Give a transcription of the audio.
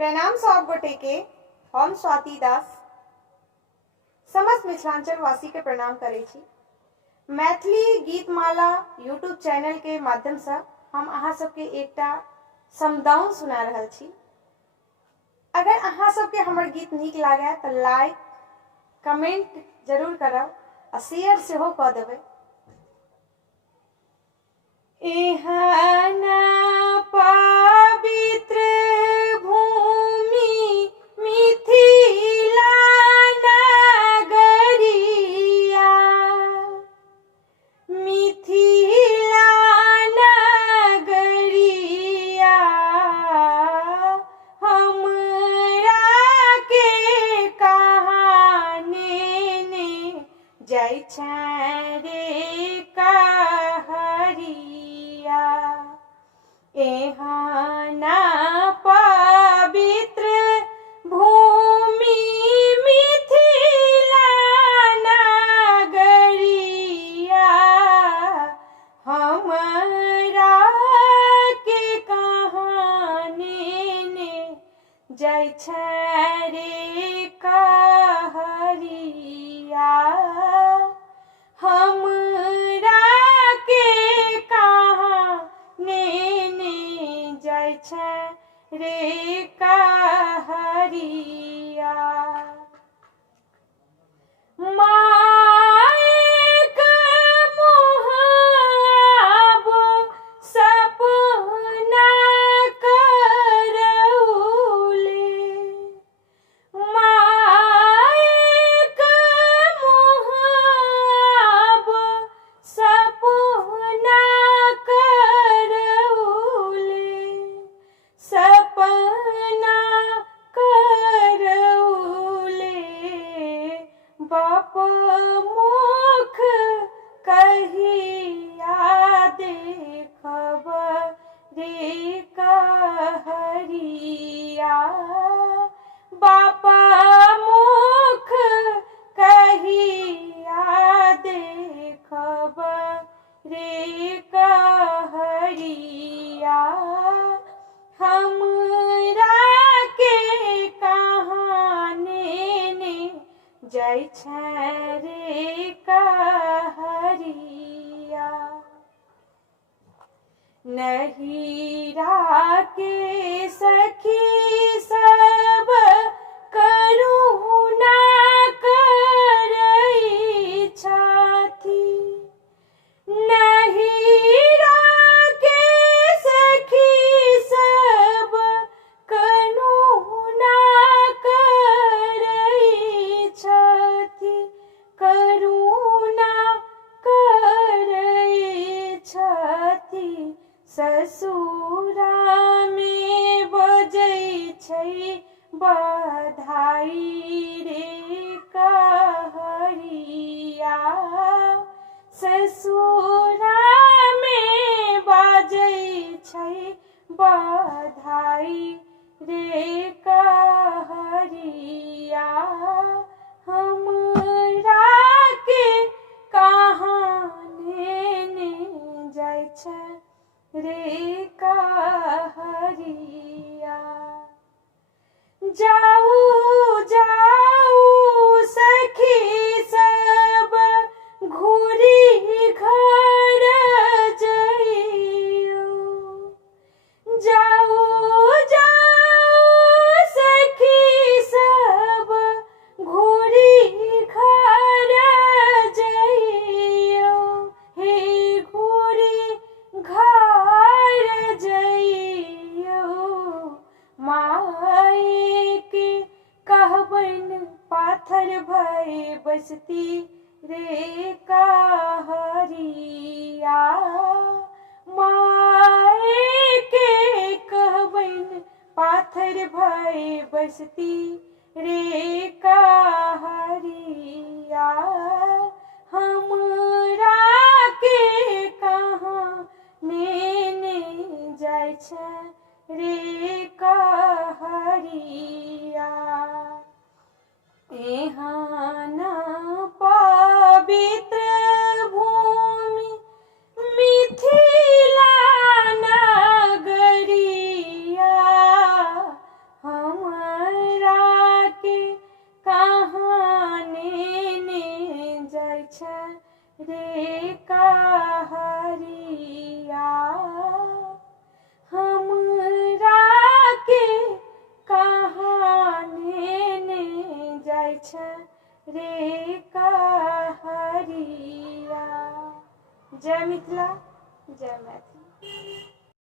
प्रणाम सब गोटे के। हम स्वाति दास समस्त मिथिलांचल वासी के प्रणाम करे छी। मैथिली गीतमाला यूट्यूब चैनल के माध्यम से हम अहाँ सबके एकटा समदाउन सुना रहल छी। अगर अहाँ सबके हमर गीत नीक लागे तो लाइक कमेंट जरूर करब आ शेयर सेहो कऽ देबै। एहना पवित्र भूमि मिथिला नगरिया, मिथिला नगरिया हमरा के कहाँ नेने जाइ छै रे कहरिया। एहना पवित्र भूमि मिथिला नगरिया हमरा के कहाँ नेने जाइ छै रे कहरिया। हमरा के कहाँ नेने जाइ छै रे कहरिया। मायक मुहाब सपना करौले, मायक मुहाब सपना करौले, सपना करौले बाप मुख कहिया देखब रे कहरिया। बाप मुख कहिया देखब रे कहरिया। हमरा के कहाँ नेने जाइ छै रे कहरिया। नहिरा के सखी सब करुणा करै छथि, नहिरा के सखी सब करुणा करै छथि, करुणा करै छथि। ससुरा में बजै छै बधाई रे कहरिया। ससुरा में बाजै छै बधाई रे कहरिया। हमरा के कहाँ नेने जाइ छै रे कहरिया। जाऊ जाऊ सखी सब घूरी घर जइयो, जाऊ जाऊ सखी सब घूरी घर जइयो, हे घूरी घर जइयो। माई के कहबन पाथर भय बसती रे कहरिया। माई के कहबन पाथर भय बसती रे कहरिया। हमरा के कहाँ नेने जाइ छै रे कहरिया। एहना पवित्र भूमि मिथिला नगरिया हम छै रे कहरिया, हमरा के कहाँ नेने जाइ छै रे कहरिया। जय मिथिला, जय मैथिली।